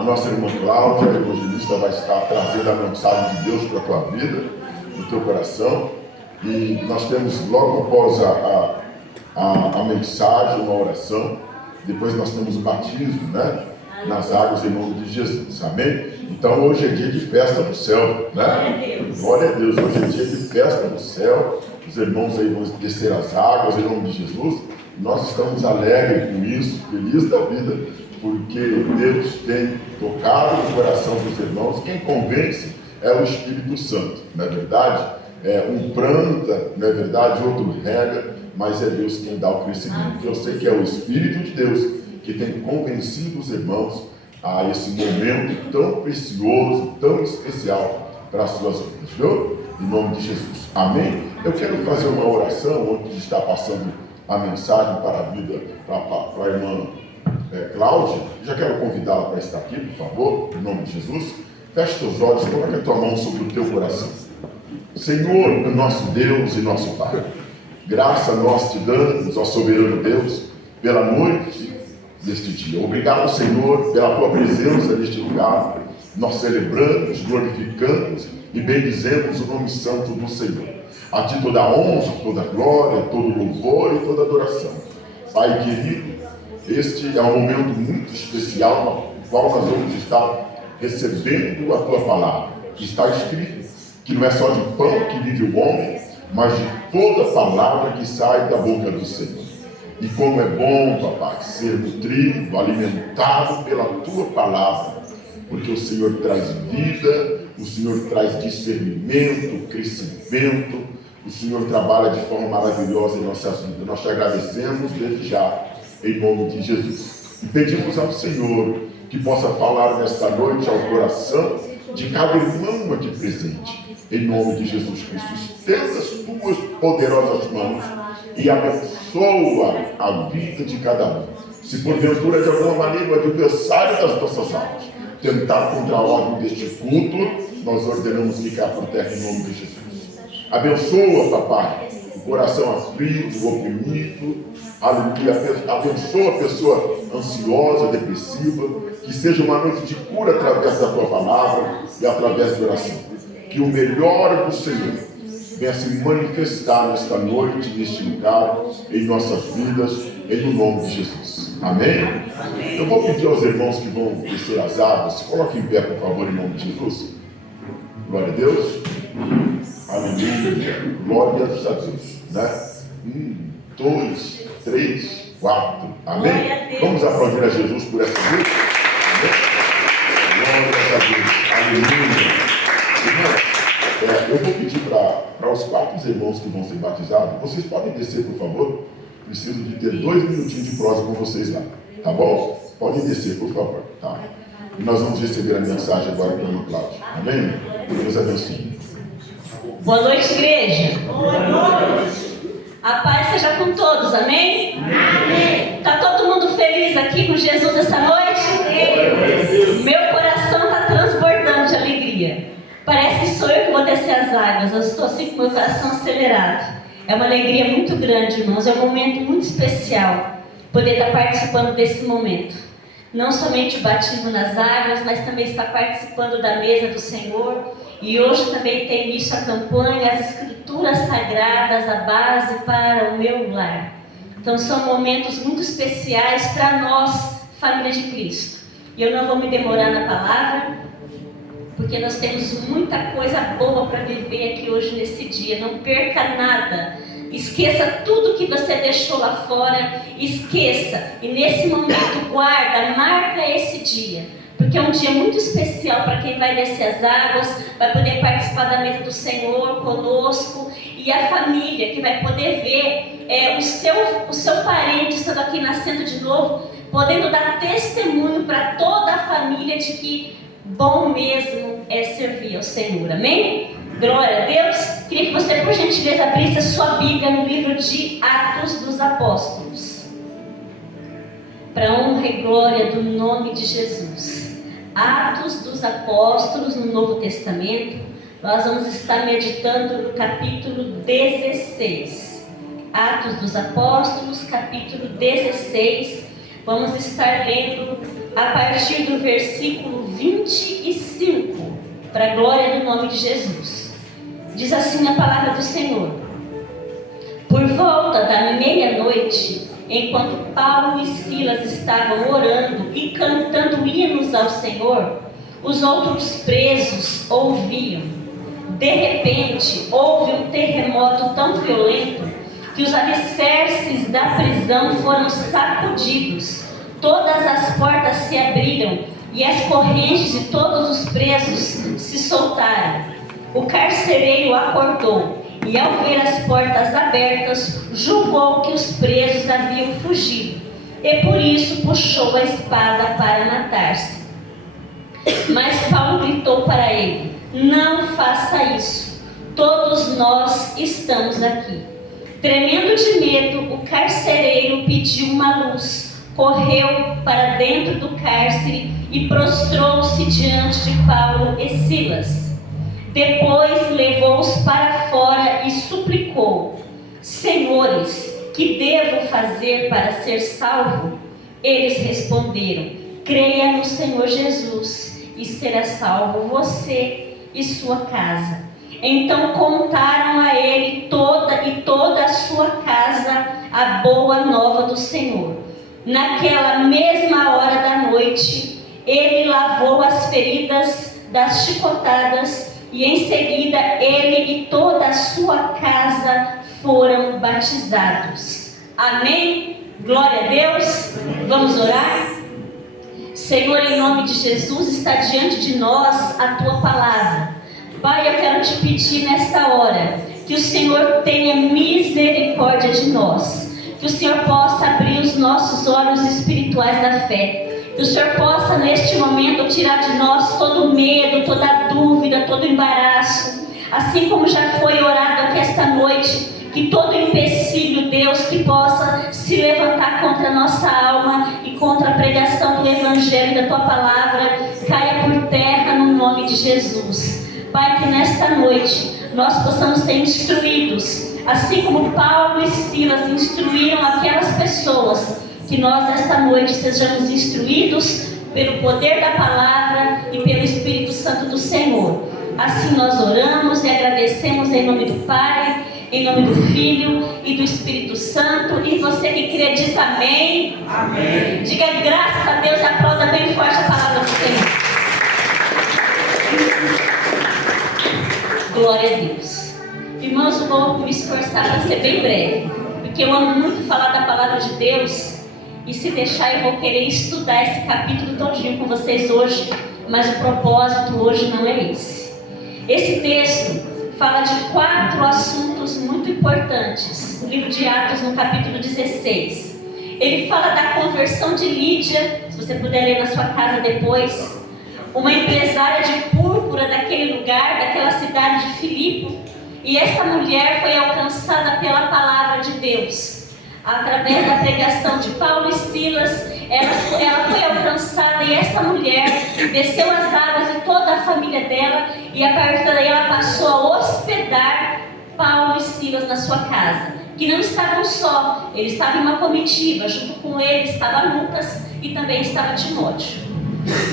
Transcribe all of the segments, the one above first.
A nossa irmã Cláudia, a evangelista, vai estar trazendo a mensagem de Deus para a tua vida, no teu coração. E nós temos logo após a mensagem, uma oração. Depois nós temos o batismo, né? Nas águas em nome de Jesus, amém? Então hoje é dia de festa no céu, né? Glória a Deus, hoje é dia de festa no céu. Os irmãos aí vão descer as águas em nome de Jesus. Nós estamos alegres com isso, felizes da vida, porque Deus tem tocado no coração dos irmãos. Quem convence é o Espírito Santo, não é verdade? Um planta, não é verdade? Outro rega, mas é Deus quem dá o crescimento. Eu sei que é o Espírito de Deus que tem convencido os irmãos a esse momento tão precioso, tão especial para as suas vidas, viu? Em nome de Jesus, amém? Eu quero fazer uma oração antes de estar passando a mensagem para a vida, para a irmã Cláudia. Já quero convidá-la para estar aqui, por favor, em nome de Jesus. Feche teus olhos, coloque a tua mão sobre o teu coração. Senhor, nosso Deus e nosso Pai, graça nós te damos, ó soberano Deus, pela noite deste dia. Obrigado, Senhor, pela tua presença neste lugar. Nós celebramos, glorificamos e bendizemos o nome santo do Senhor. A ti toda a honra, toda a glória, todo o louvor e toda a adoração. Pai querido, este é um momento muito especial no qual nós vamos estar recebendo a tua palavra. Está escrito que não é só de pão que vive o homem, mas de toda palavra que sai da boca do Senhor. E como é bom, papai, ser nutrido, alimentado pela tua palavra, porque o Senhor traz vida, o Senhor traz discernimento, crescimento, o Senhor trabalha de forma maravilhosa em nossas vidas. Nós te agradecemos desde já, em nome de Jesus. E pedimos ao Senhor que possa falar nesta noite ao coração de cada irmão aqui presente, em nome de Jesus Cristo. Estenda as tuas poderosas mãos e abençoa a vida de cada um. Se porventura de alguma maneira o adversário das nossas almas tentar contra a ordem deste culto, nós ordenamos ficar por terra em nome de Jesus. Abençoa, papai, o coração aflito, oprimido, aleluia. Abençoa a pessoa ansiosa, depressiva, que seja uma noite de cura através da tua palavra e através da oração. Que o melhor do Senhor venha se manifestar nesta noite, neste lugar, em nossas vidas, em nome de Jesus. Amém? Amém? Eu vou pedir aos irmãos que vão descer as águas, se coloquem em pé, por favor, em nome de Jesus. Glória a Deus. Aleluia. Glória a Deus. Né? 1, 2, 3, 4. Amém? Vamos aplaudir a Jesus por essa noite. Glória a Deus. Aleluia. Eu vou pedir para os 4 irmãos que vão ser batizados, vocês podem descer, por favor. Preciso de ter 2 minutinhos de prosa com vocês lá, tá bom? Podem descer, por favor, tá? E nós vamos receber a mensagem agora para a irmã Cláudia. Amém? Deus abençoe. Boa noite, igreja. Boa noite. A paz seja com todos, amém? Amém. Está todo mundo feliz aqui com Jesus essa noite? Amém. Meu coração está transbordando de alegria. Parece que sou eu que vou descer as águas. Eu estou assim com o meu coração acelerado. É uma alegria muito grande, irmãos. É um momento muito especial poder estar participando desse momento. Não somente o batismo nas águas, mas também estar participando da mesa do Senhor. E hoje também tem início a campanha, as escrituras sagradas, a base para o meu lar. Então são momentos muito especiais para nós, família de Cristo. E eu não vou me demorar na palavra, porque nós temos muita coisa boa para viver aqui hoje nesse dia. Não perca nada. Esqueça tudo que você deixou lá fora. Esqueça. E nesse momento guarda, marca esse dia. Porque é um dia muito especial para quem vai descer as águas, vai poder participar da mesa do Senhor conosco. E a família que vai poder ver o seu parente estando aqui nascendo de novo, podendo dar testemunho para toda a família de que bom mesmo é servir ao Senhor, amém? Glória a Deus. Queria que você, por gentileza, abrisse a sua Bíblia no livro de Atos dos Apóstolos, para honra e glória do nome de Jesus. Atos dos Apóstolos no Novo Testamento. Nós vamos estar meditando no capítulo 16. Atos dos Apóstolos, capítulo 16. Vamos estar lendo a partir do versículo 25, para a glória do nome de Jesus. Diz assim a palavra do Senhor: por volta da meia-noite, enquanto Paulo e Silas estavam orando e cantando hinos ao Senhor, os outros presos ouviam. De repente, houve um terremoto tão violento que os alicerces da prisão foram sacudidos. Todas as portas se abriram e as correntes de todos os presos se soltaram. O carcereiro acordou e, ao ver as portas abertas, julgou que os presos haviam fugido e por isso puxou a espada para matar-se. Mas Paulo gritou para ele: não faça isso, todos nós estamos aqui. Tremendo de medo, o carcereiro pediu uma luz, correu para dentro do cárcere e prostrou-se diante de Paulo e Silas. Depois levou-os para fora e suplicou: senhores, que devo fazer para ser salvo? Eles responderam: creia no Senhor Jesus e será salvo você e sua casa. Então contaram a ele toda a sua casa a boa nova do Senhor. Naquela mesma hora da noite, ele lavou as feridas das chicotadas e em seguida ele e toda a sua casa foram batizados. Amém? Glória a Deus. Vamos orar? Senhor, em nome de Jesus, está diante de nós a tua palavra. Pai, eu quero te pedir nesta hora que o Senhor tenha misericórdia de nós, que o Senhor possa abrir os nossos olhos espirituais da fé, que o Senhor possa neste momento tirar de nós todo o medo, toda a dúvida, todo o embaraço, assim como já foi orado aqui esta noite, que todo empecilho, Deus, que possa se levantar contra a nossa alma e contra a pregação do Evangelho da tua palavra, caia por terra no nome de Jesus. Pai, que nesta noite nós possamos ser instruídos, assim como Paulo e Silas instruíram aquelas pessoas, que nós esta noite sejamos instruídos pelo poder da palavra e pelo Espírito Santo do Senhor. Assim nós oramos e agradecemos em nome do Pai, em nome do Filho e do Espírito Santo. E você que crê diz amém. Amém. Diga graças a Deus e aplauda bem forte a palavra do Senhor. Glória a Deus. Irmãos, eu vou me esforçar para ser bem breve, porque eu amo muito falar da palavra de Deus. E se deixar, eu vou querer estudar esse capítulo todinho com vocês hoje, mas o propósito hoje não é esse. Esse texto fala de 4 assuntos muito importantes. No livro de Atos, no capítulo 16. Ele fala da conversão de Lídia, se você puder ler na sua casa depois, uma empresária de púrpura daquele lugar, daquela cidade de Filipe. E essa mulher foi alcançada pela palavra de Deus. Através da pregação de Paulo e Silas, ela foi alcançada, e essa mulher desceu as águas e toda a família dela, e a partir daí ela passou a hospedar Paulo e Silas na sua casa, que não estavam só, eles estavam em uma comitiva, junto com ele estava Lucas e também estava Timóteo.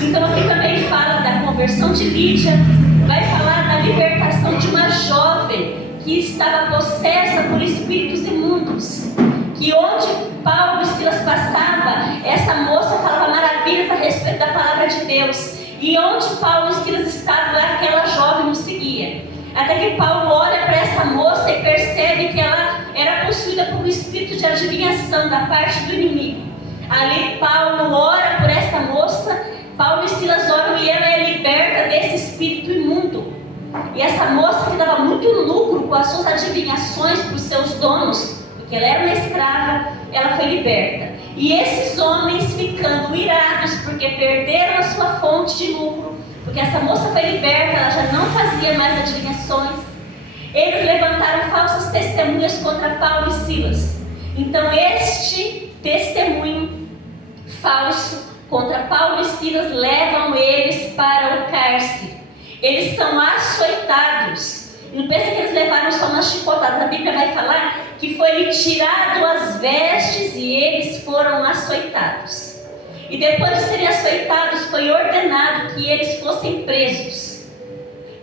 Então aqui também fala da conversão de Lídia, vai falar da libertação de uma jovem que estava possessa por espíritos imundos, que onde Paulo e Silas passavam, essa moça falava maravilhas a respeito da palavra de Deus, e onde Paulo e Silas estavam, aquela jovem nos seguia, até que Paulo olha para essa moça e percebe que ela era possuída por um espírito de adivinhação da parte do inimigo. Ali Paulo ora por essa moça, Paulo e Silas oram e ela é liberta desse espírito imundo. E essa moça que dava muito lucro com as suas adivinhações para os seus donos, porque ela era uma escrava, ela foi liberta. E esses homens, ficando irados porque perderam a sua fonte de lucro, porque essa moça foi liberta, ela já não fazia mais adivinhações, eles levantaram falsas testemunhas contra Paulo e Silas. Então este testemunho falso contra Paulo e Silas levam eles para o cárcere. Eles são açoitados. Não pensa que eles levaram só umas chicotadas. A Bíblia vai falar que foi-lhe tirado as vestes e eles foram açoitados. E depois de serem açoitados, foi ordenado que eles fossem presos.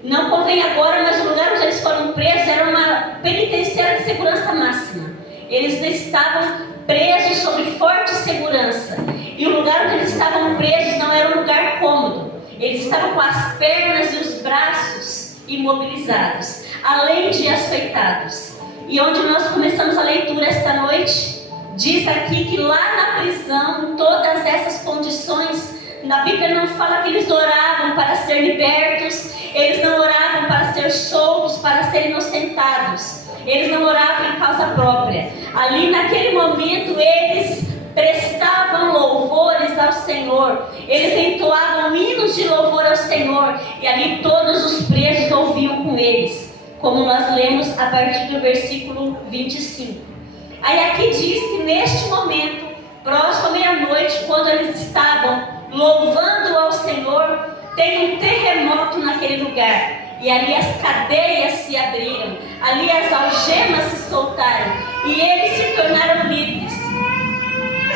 Não convém agora, mas o lugar onde eles foram presos era uma penitenciária de segurança máxima. Eles estavam presos sob forte segurança. E o lugar onde eles estavam presos não era um lugar cômodo. Eles estavam com as pernas e os braços imobilizados, além de açoitados. E onde nós começamos a leitura esta noite, diz aqui que lá na prisão, em todas essas condições, na Bíblia não fala que eles oravam para ser libertos, eles não oravam para ser soltos, para ser inocentados, eles não oravam em causa própria. Ali naquele momento eles prestavam louvores ao Senhor, eles entoavam hinos de louvor ao Senhor, e ali todos os presos ouviam com eles, como nós lemos a partir do versículo 25. Aí aqui diz que neste momento, próximo à meia-noite, quando eles estavam louvando ao Senhor, tem um terremoto naquele lugar. E ali as cadeias se abriram, ali as algemas se soltaram e eles se tornaram livres.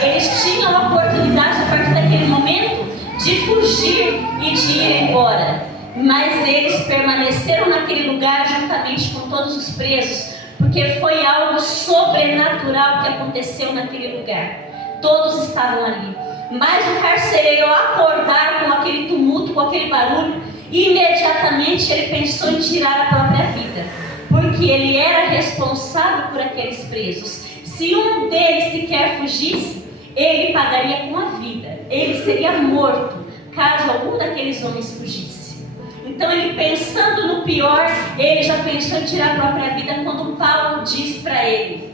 Eles tinham a oportunidade, a partir daquele momento, de fugir e de ir embora. Mas eles permaneceram naquele lugar juntamente com todos os presos, porque foi algo sobrenatural que aconteceu naquele lugar. Todos estavam ali. Mas o carcereiro, ao acordar com aquele tumulto, com aquele barulho, imediatamente ele pensou em tirar a própria vida, porque ele era responsável por aqueles presos. Se um deles sequer fugisse, ele pagaria com a vida. Ele seria morto, caso algum daqueles homens fugisse. Então ele, pensando no pior, ele já pensou em tirar a própria vida, quando Paulo diz para ele: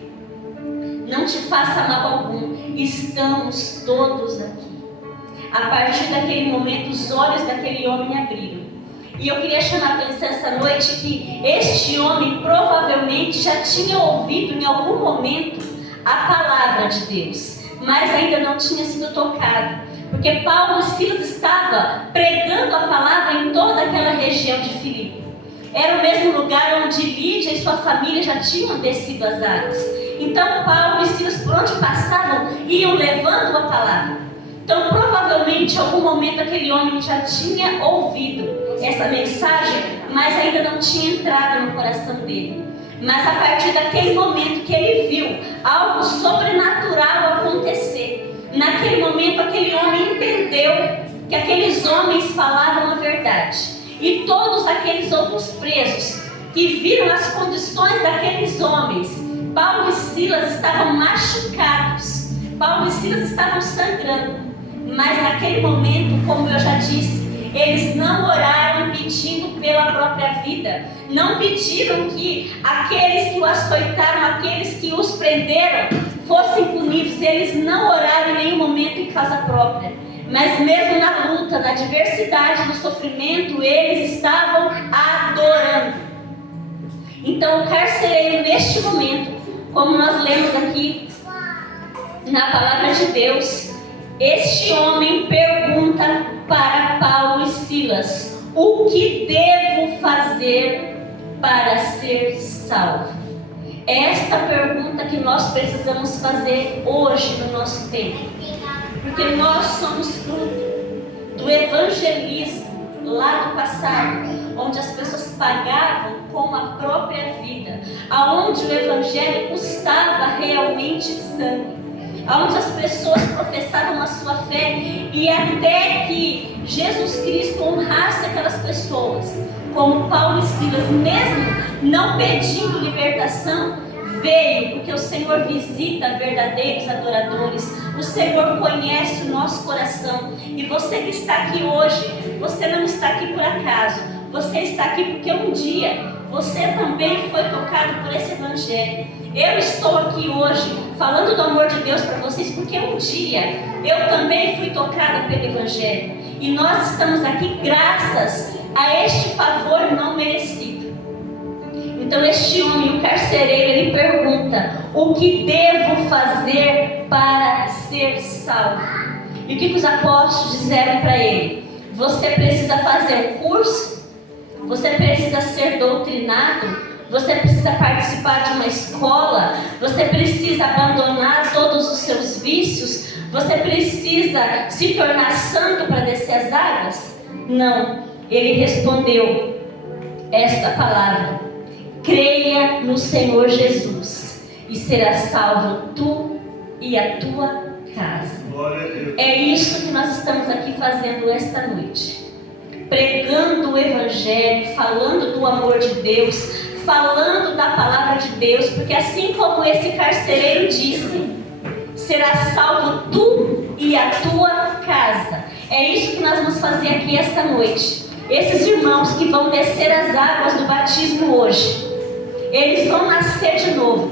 não te faça mal algum, estamos todos aqui. A partir daquele momento, os olhos daquele homem abriram. E eu queria chamar a atenção essa noite que este homem provavelmente já tinha ouvido em algum momento a palavra de Deus, mas ainda não tinha sido tocado, porque Paulo e Silas estavam pregando a palavra em toda aquela região de Filipe. Era o mesmo lugar onde Lídia e sua família já tinham descido as águas. Então Paulo e Silas, por onde passavam, iam levando a palavra. Então provavelmente em algum momento aquele homem já tinha ouvido essa mensagem, mas ainda não tinha entrado no coração dele. Mas a partir daquele momento que ele viu algo sobrenatural acontecer, naquele momento aquele homem entendeu que aqueles homens falavam a verdade. E todos aqueles outros presos que viram as condições daqueles homens, Paulo e Silas estavam machucados, Paulo e Silas estavam sangrando. Mas naquele momento, como eu já disse, eles não oraram pedindo pela própria vida, não pediram que aqueles que o açoitaram, aqueles que os prenderam, fossem punidos. Eles não oraram em nenhum momento em causa própria, mas mesmo na luta, na adversidade, no sofrimento, eles estavam adorando. Então o carcereiro, neste momento, como nós lemos aqui na palavra de Deus, este homem pergunta para Paulo e Silas: o que devo fazer para ser salvo? É esta pergunta que nós precisamos fazer hoje no nosso tempo, porque nós somos fruto do evangelismo lá do passado, onde as pessoas pagavam com a própria vida, aonde o evangelho custava realmente sangue, onde as pessoas professavam a sua fé, e até que Jesus Cristo honrasse aquelas pessoas, como Paulo e Silas, mesmo não pedindo libertação, veio, porque o Senhor visita verdadeiros adoradores. O Senhor conhece o nosso coração, e você que está aqui hoje, você não está aqui por acaso, você está aqui porque um dia você também foi tocado por esse evangelho. Eu estou aqui hoje falando do amor de Deus para vocês porque um dia eu também fui tocada pelo evangelho, e nós estamos aqui graças a este favor não merecido. Então este homem, o carcereiro, ele pergunta: o que devo fazer para ser salvo? E o que os apóstolos disseram para ele? Você precisa fazer um curso? Você precisa ser doutrinado? você precisa participar de uma escola, você precisa abandonar todos os seus vícios, você precisa se tornar santo para descer as águas? Não, ele respondeu esta palavra: creia no Senhor Jesus e serás salvo tu e a tua casa. É isso que nós estamos aqui fazendo esta noite, pregando o Evangelho, falando do amor de Deus, falando da palavra de Deus, porque assim como esse carcereiro disse, serás salvo tu e a tua casa. É isso que nós vamos fazer aqui esta noite. Esses irmãos que vão descer as águas do batismo hoje, eles vão nascer de novo.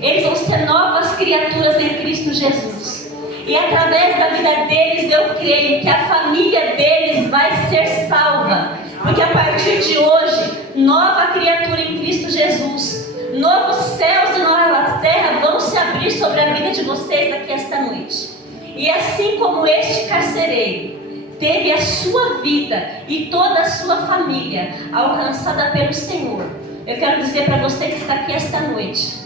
Eles vão ser novas criaturas em Cristo Jesus. E através da vida deles, eu creio que a família deles vai ser salva. Porque a partir de hoje, nova criatura em Cristo Jesus, novos céus e nova terra vão se abrir sobre a vida de vocês aqui esta noite. E assim como este carcereiro teve a sua vida e toda a sua família alcançada pelo Senhor, eu quero dizer para você que está aqui esta noite,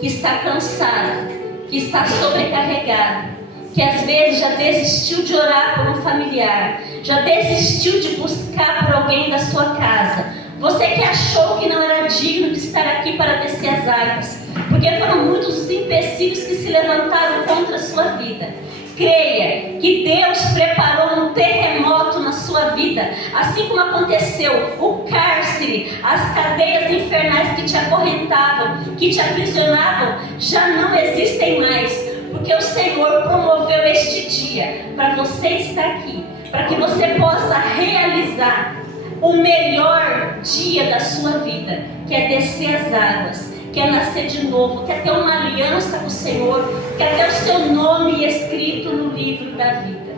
que está cansado, que está sobrecarregado, que às vezes já desistiu de orar por um familiar, já desistiu de buscar por alguém da sua casa, você que achou que não era digno de estar aqui para descer as águas, porque foram muitos os empecilhos que se levantaram contra a sua vida. Creia que Deus preparou um terremoto na sua vida, assim como aconteceu o cárcere, as cadeias infernais que te acorrentavam, que te aprisionavam, já não existem mais, porque o Senhor promoveu este dia para você estar aqui, para que você possa realizar o melhor dia da sua vida, que é descer as águas, quer nascer de novo, quer ter uma aliança com o Senhor, quer ter o seu nome escrito no livro da vida.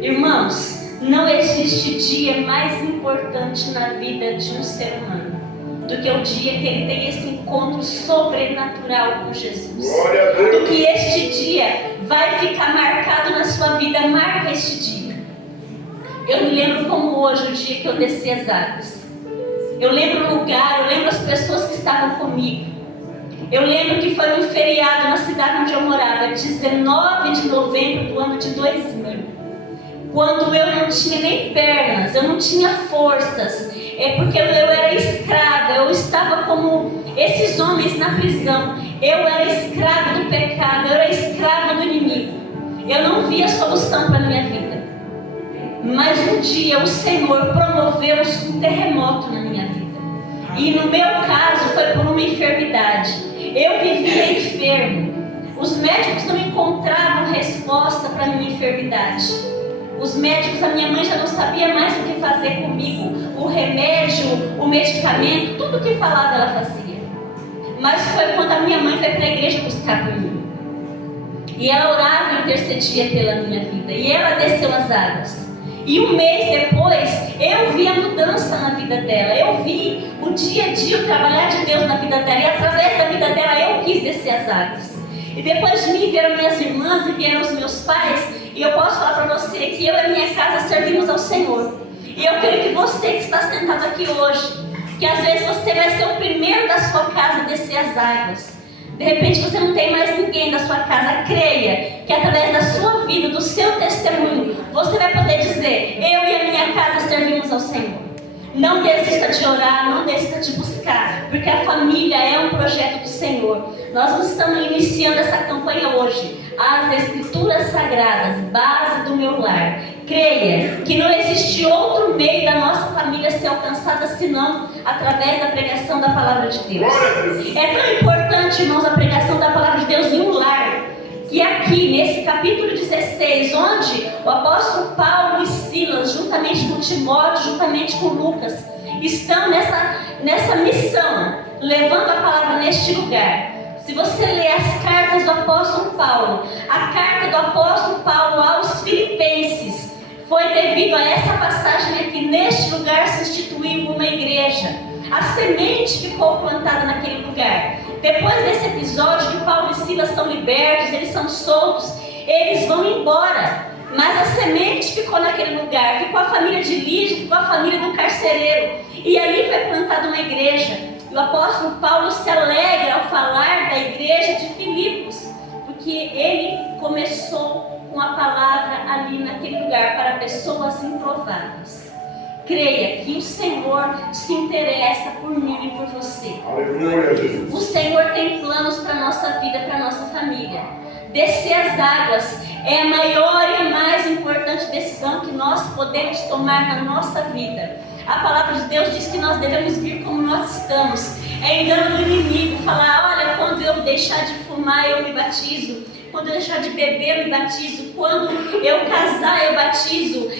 Irmãos, não existe dia mais importante na vida de um ser humano do que o dia que ele tem esse encontro sobrenatural com Jesus. Do que este dia vai ficar marcado na sua vida. Marca este dia. Eu me lembro como hoje, o dia que eu desci as águas. Eu lembro o lugar, eu lembro as pessoas que estavam comigo. Eu lembro que foi um feriado na cidade onde eu morava, 19 de novembro do ano de 2000. Quando eu não tinha nem pernas, eu não tinha forças. É porque eu era escrava, eu estava como esses homens na prisão. Eu era escravo do pecado, eu era escravo do inimigo. Eu não via solução para a minha vida. Mas um dia o Senhor promoveu um terremoto na minha vida. E no meu caso foi por uma enfermidade. Eu vivia enfermo. Os médicos não encontravam resposta para a minha enfermidade. Os médicos, a minha mãe já não sabia mais o que fazer comigo. O remédio, o medicamento, tudo o que falava ela fazia. Mas foi quando a minha mãe foi para a igreja buscar por mim. E ela orava e intercedia pela minha vida. E ela desceu as águas. E um mês depois, eu vi a mudança na vida dela. Eu vi o dia a dia, o trabalhar de Deus na vida dela. E através da vida dela, eu quis descer as águas. E depois de mim, vieram minhas irmãs e vieram os meus pais. E eu posso falar para você que eu e a minha casa servimos ao Senhor. E eu creio que você que está sentado aqui hoje, que às vezes você vai ser o primeiro da sua casa a descer as águas. De repente você não tem mais ninguém da sua casa. Creia que através da sua vida, do seu testemunho, você vai poder dizer: eu e a minha casa servimos ao Senhor. Não desista de orar, não desista de buscar, porque a família é um projeto do Senhor. Nós estamos iniciando essa campanha hoje. As Escrituras Sagradas, base do meu lar. Creia que não existe outro meio da nossa família ser alcançada senão através da pregação da palavra de Deus. É tão importante, irmãos, a pregação da palavra de Deus em um lar, que aqui nesse capítulo 16, onde o apóstolo Paulo e Silas, juntamente com Timóteo, juntamente com Lucas, estão nessa missão, levando a palavra neste lugar. Se você ler as cartas do apóstolo Paulo, a carta do apóstolo Paulo aos Filipenses, foi devido a essa passagem aqui. Neste lugar se instituiu uma igreja. A semente ficou plantada naquele lugar. Depois desse episódio que Paulo e Silas são libertos, eles são soltos, eles vão embora. Mas a semente ficou naquele lugar. Ficou a família de Lígia, igual a família do carcereiro. E ali foi plantada uma igreja. E o apóstolo Paulo se alegra ao falar da igreja de Filipos, porque ele começou com a palavra ali naquele lugar para pessoas improváveis. Creia que o Senhor se interessa por mim e por você. Aleluia, Jesus. O Senhor tem planos para a nossa vida, para a nossa família. Descer as águas é a maior e a mais importante decisão que nós podemos tomar na nossa vida. A palavra de Deus diz que nós devemos vir como nós estamos. É engano do inimigo falar: olha, quando eu deixar de fumar eu me batizo, quando eu deixar de beber eu me batizo, quando eu casar eu batizo,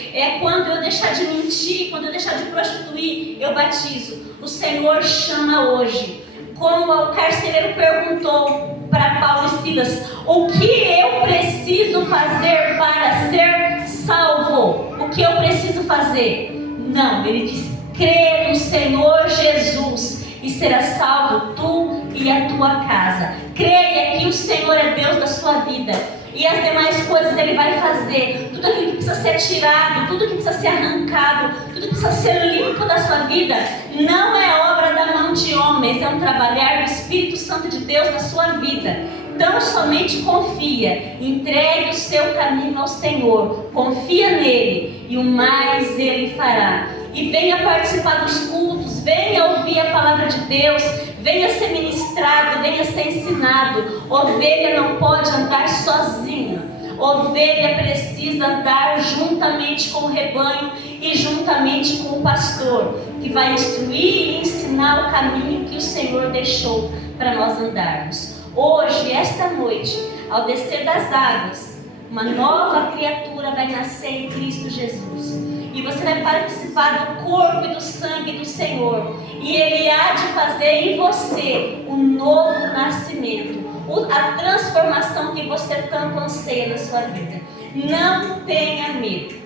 quando eu deixar de mentir, quando eu deixar de prostituir eu batizo. O Senhor chama hoje, como o carcereiro perguntou para Paulo e Silas: o que eu preciso fazer para ser salvo? O que eu preciso fazer? Não, ele disse: crê no Senhor Jesus e será salvo tu e a tua casa. Creia que o Senhor é Deus da sua vida, e as demais coisas Ele vai fazer. Tudo aquilo que precisa ser tirado, tudo que precisa ser arrancado, tudo que precisa ser limpo da sua vida, não é obra da mão de homens, é um trabalhar do Espírito Santo de Deus na sua vida. Então somente confia, entregue o seu caminho ao Senhor, confia nele e o mais Ele fará. E venha participar dos cultos, venha ouvir a palavra de Deus, venha ser ministrado, venha ser ensinado. Ovelha não pode andar sozinha, ovelha precisa andar juntamente com o rebanho e juntamente com o pastor, que vai instruir e ensinar o caminho que o Senhor deixou para nós andarmos. Hoje, esta noite, ao descer das águas, uma nova criatura vai nascer em Cristo Jesus. E você vai participar do corpo e do sangue do Senhor. E Ele há de fazer em você um novo nascimento, a transformação que você tanto anseia na sua vida. Não tenha medo.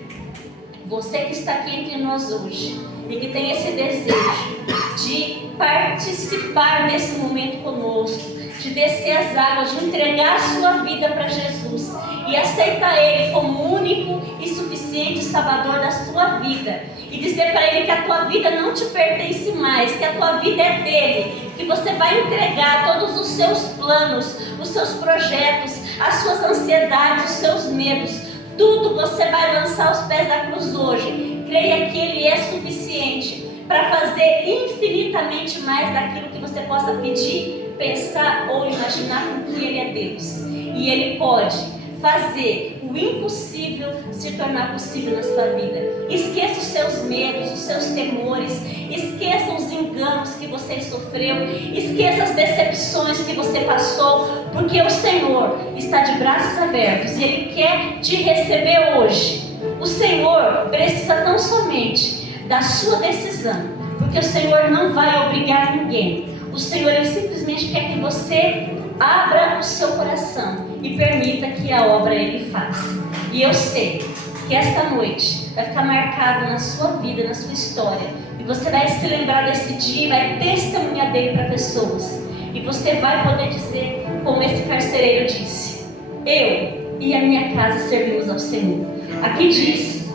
Você que está aqui entre nós hoje e que tem esse desejo de participar desse momento conosco, de descer as águas, de entregar a sua vida para Jesus e aceitar Ele como único e suficiente Salvador da sua vida, e dizer para Ele que a tua vida não te pertence mais, que a tua vida é dele, que você vai entregar todos os seus planos, os seus projetos, as suas ansiedades, os seus medos, tudo você vai lançar aos pés da cruz hoje. Creia que Ele é suficiente para fazer infinitamente mais daquilo que você possa pedir, pensar ou imaginar, porque Ele é Deus. E Ele pode fazer o impossível se tornar possível na sua vida. Esqueça os seus medos, os seus temores, esqueça os enganos que você sofreu, esqueça as decepções que você passou, porque o Senhor está de braços abertos e Ele quer te receber hoje. O Senhor precisa tão somente da sua decisão, porque o Senhor não vai obrigar ninguém. O Senhor, Ele simplesmente quer que você abra o seu coração e permita que a obra Ele faça. E eu sei que esta noite vai ficar marcada na sua vida, na sua história, e você vai se lembrar desse dia e vai testemunhar dele para pessoas, e você vai poder dizer como esse carcereiro disse: eu e a minha casa servimos ao Senhor. Aqui diz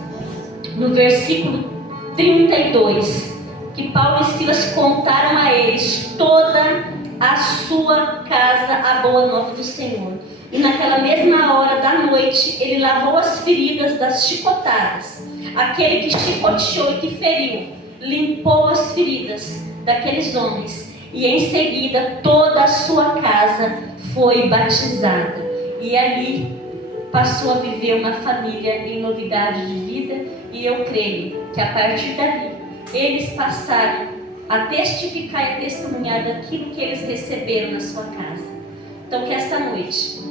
no versículo 32 que Paulo e Silas contaram a eles toda a sua casa a boa nova do Senhor. E naquela mesma hora da noite, ele lavou as feridas das chicotadas. Aquele que chicoteou e que feriu, limpou as feridas daqueles homens. E em seguida, toda a sua casa foi batizada. E ali passou a viver uma família em novidade de vida. E eu creio que a partir dali, eles passaram a testificar e testemunhar daquilo que eles receberam na sua casa. Então, que esta noite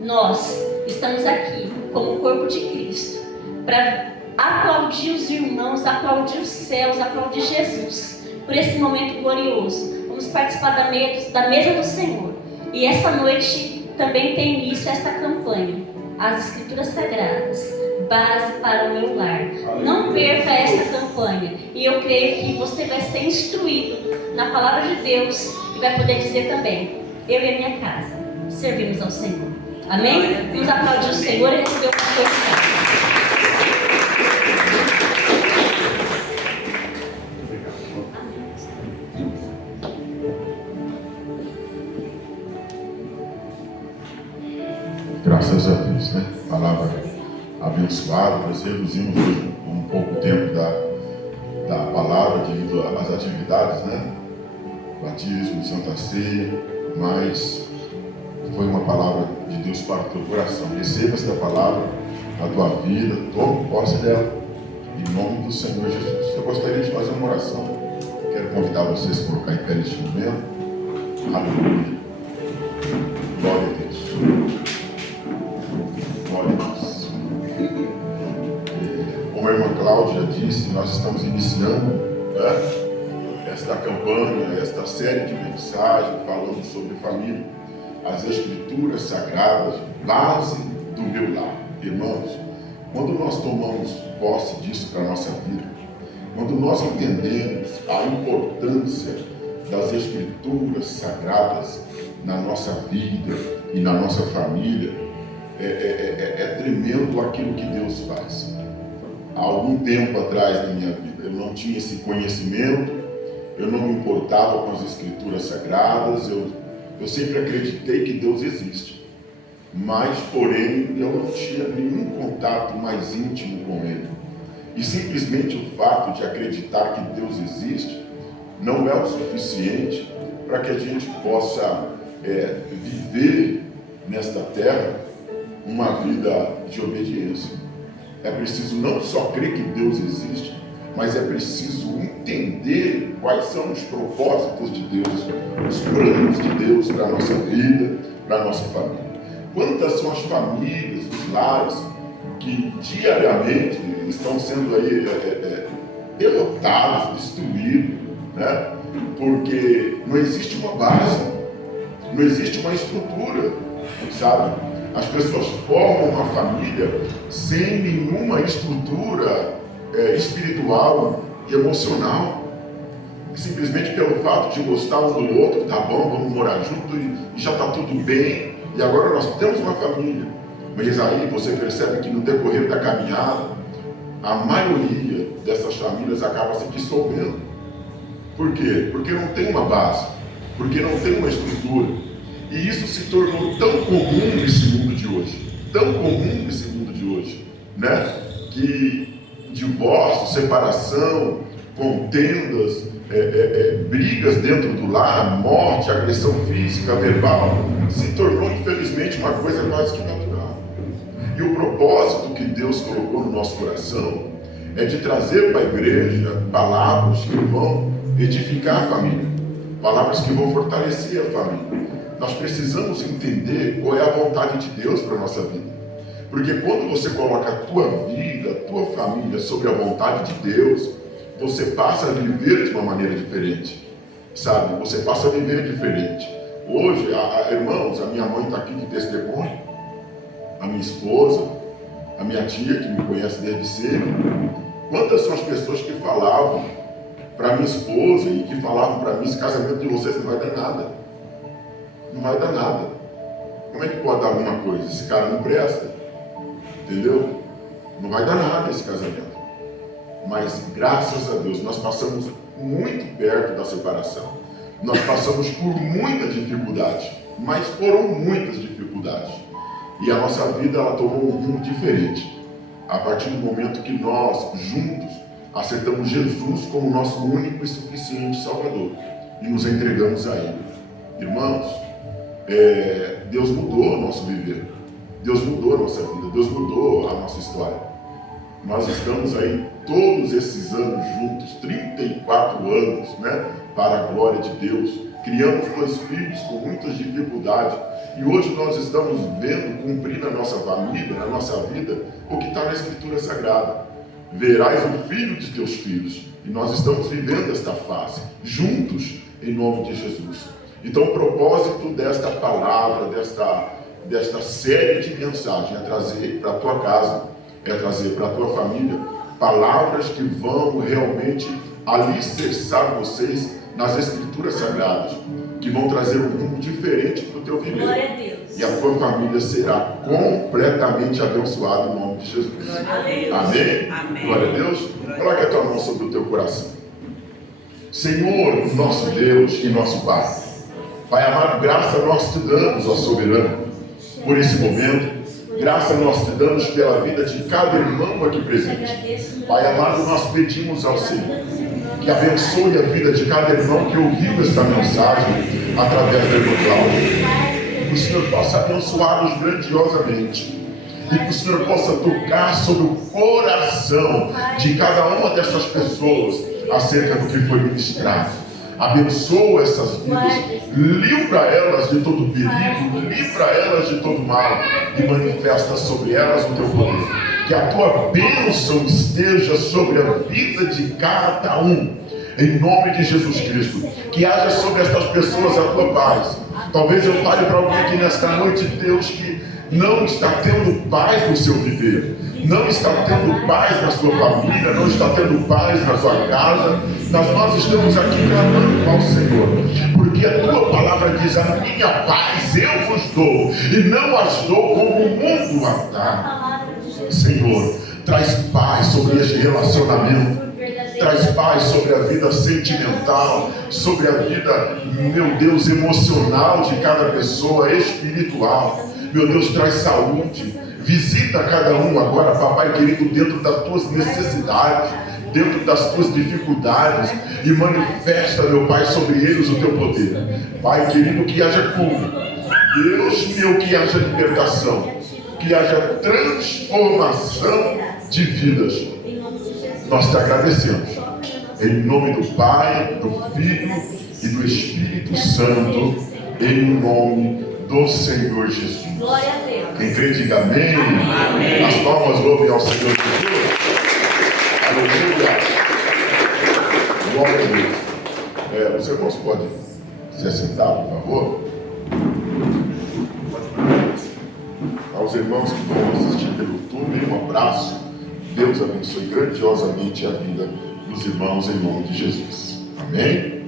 nós estamos aqui como o corpo de Cristo para aplaudir os irmãos, aplaudir os céus, aplaudir Jesus por esse momento glorioso. Vamos participar da mesa do Senhor. E essa noite também tem início esta campanha, as Escrituras Sagradas, base para o meu lar. Não perca esta campanha. E eu creio que você vai ser instruído na palavra de Deus e vai poder dizer também: eu e a minha casa servimos ao Senhor. Amém? Vamos aplaudir o Senhor e receber o pastor. abençoado. Nós reduzimos hoje um pouco o tempo da palavra devido às atividades, né? Batismo, Santa Ceia, mas foi uma palavra de Deus para o teu coração. Receba esta palavra na tua vida, tome posse dela, em nome do Senhor Jesus. Eu gostaria de fazer uma oração. Quero convidar vocês a colocar em pé neste momento. Aleluia. Glória a Deus. Glória a Deus. Como a irmã Cláudia disse, nós estamos iniciando esta campanha, esta série de mensagens falando sobre família, as Escrituras Sagradas, base do meu lar. Irmãos, quando nós tomamos posse disso para a nossa vida, quando nós entendemos a importância das Escrituras Sagradas na nossa vida e na nossa família, é tremendo aquilo que Deus faz. Há algum tempo atrás na minha vida, eu não tinha esse conhecimento, eu não me importava com as Escrituras Sagradas, eu sempre acreditei que Deus existe, mas, porém, eu não tinha nenhum contato mais íntimo com Ele. E simplesmente o fato de acreditar que Deus existe não é o suficiente para que a gente possa viver nesta terra uma vida de obediência. É preciso não só crer que Deus existe, mas é preciso entender quais são os propósitos de Deus, os planos de Deus para a nossa vida, para a nossa família. Quantas são as famílias, os lares, que diariamente estão sendo aí derrotados, destruídos, né? Porque não existe uma base, não existe uma estrutura, sabe? As pessoas formam uma família sem nenhuma estrutura espiritual e emocional. Simplesmente pelo fato de gostar um do outro, tá bom, vamos morar junto e já está tudo bem. E agora nós temos uma família. Mas aí você percebe que no decorrer da caminhada, a maioria dessas famílias acaba se dissolvendo. Por quê? Porque não tem uma base, porque não tem uma estrutura. E isso se tornou tão comum nesse mundo de hoje, né? Que divórcio, separação, contendas, brigas dentro do lar, morte, agressão física, verbal, se tornou infelizmente uma coisa quase que natural. E o propósito que Deus colocou no nosso coração é de trazer para a igreja palavras que vão edificar a família, palavras que vão fortalecer a família. Nós precisamos entender qual é a vontade de Deus para a nossa vida. Porque quando você coloca a tua vida, a tua família sobre a vontade de Deus, você passa a viver de uma maneira diferente, sabe? Você passa a viver diferente. Hoje, irmãos, a minha mãe está aqui de testemunho, a minha esposa, a minha tia que me conhece desde cedo. Quantas são as pessoas que falavam para minha esposa e que falavam para mim: esse casamento de vocês não vai dar nada. Não vai dar nada. Como é que pode dar alguma coisa? Esse cara não presta. Entendeu? Não vai dar nada esse casamento. Mas graças a Deus nós passamos muito perto da separação. Nós passamos por muita dificuldade, mas foram muitas dificuldades. E a nossa vida ela tomou um rumo diferente. A partir do momento que nós juntos aceitamos Jesus como nosso único e suficiente Salvador e nos entregamos a Ele. Irmãos, Deus mudou o nosso viver. Deus mudou a nossa vida. Deus mudou a nossa história. Nós estamos aí todos esses anos juntos, 34 anos, né? Para a glória de Deus. Criamos 2 filhos com muitas dificuldades. E hoje nós estamos vendo cumprir na nossa família, na nossa vida, o que está na Escritura Sagrada. Verás o filho de teus filhos. E nós estamos vivendo esta fase, juntos, em nome de Jesus. Então o propósito desta palavra, desta série de mensagens, é trazer para a tua casa, é trazer para a tua família, palavras que vão realmente alicerçar vocês nas Escrituras Sagradas, que vão trazer um rumo diferente para o teu viver. Glória a Deus. E a tua família será completamente abençoada em nome de Jesus. Amém. Amém? Amém. Glória a Deus. Coloque a tua mão sobre o teu coração. Senhor, nosso Deus e nosso Pai, Pai amado, graça nós te damos, ó soberano, por esse momento. Graça nós te damos pela vida de cada irmão aqui presente. Pai amado, nós pedimos ao Senhor que abençoe a vida de cada irmão que ouviu esta mensagem através do irmão Cláudio. Que o Senhor possa abençoá-los grandiosamente. E que o Senhor possa tocar sobre o coração de cada uma dessas pessoas acerca do que foi ministrado. Abençoa essas vidas, livra elas de todo perigo, livra elas de todo mal e manifesta sobre elas o teu poder. Que a tua bênção esteja sobre a vida de cada um, em nome de Jesus Cristo. Que haja sobre estas pessoas a tua paz. Talvez eu fale para alguém aqui nesta noite, Deus, que não está tendo paz no seu viver, não está tendo paz na sua família, não está tendo paz na sua casa. Nós estamos aqui clamando ao Senhor, porque a tua palavra diz: a minha paz eu vos dou, e não as dou como o mundo a dá. Senhor, traz paz sobre este relacionamento. Traz paz sobre a vida sentimental, sobre a vida, meu Deus, emocional de cada pessoa, espiritual. Meu Deus, traz saúde. Visita cada um agora, papai querido, dentro das tuas necessidades, dentro das tuas dificuldades, e manifesta, meu Pai, sobre eles o teu poder. Pai querido, que haja cura. Deus meu, que haja libertação, que haja transformação de vidas. Nós te agradecemos. Em nome do Pai, do Filho e do Espírito Santo, em nome do Senhor Jesus. Glória a Deus. Quem crê, diga amém. Amém. As palmas louvem ao Senhor Jesus. Aleluia. Glória a Deus. Os irmãos podem se assentar, por favor. Aos irmãos que vão assistir pelo YouTube, um abraço. Deus abençoe grandiosamente a vida dos irmãos em nome de Jesus. Amém?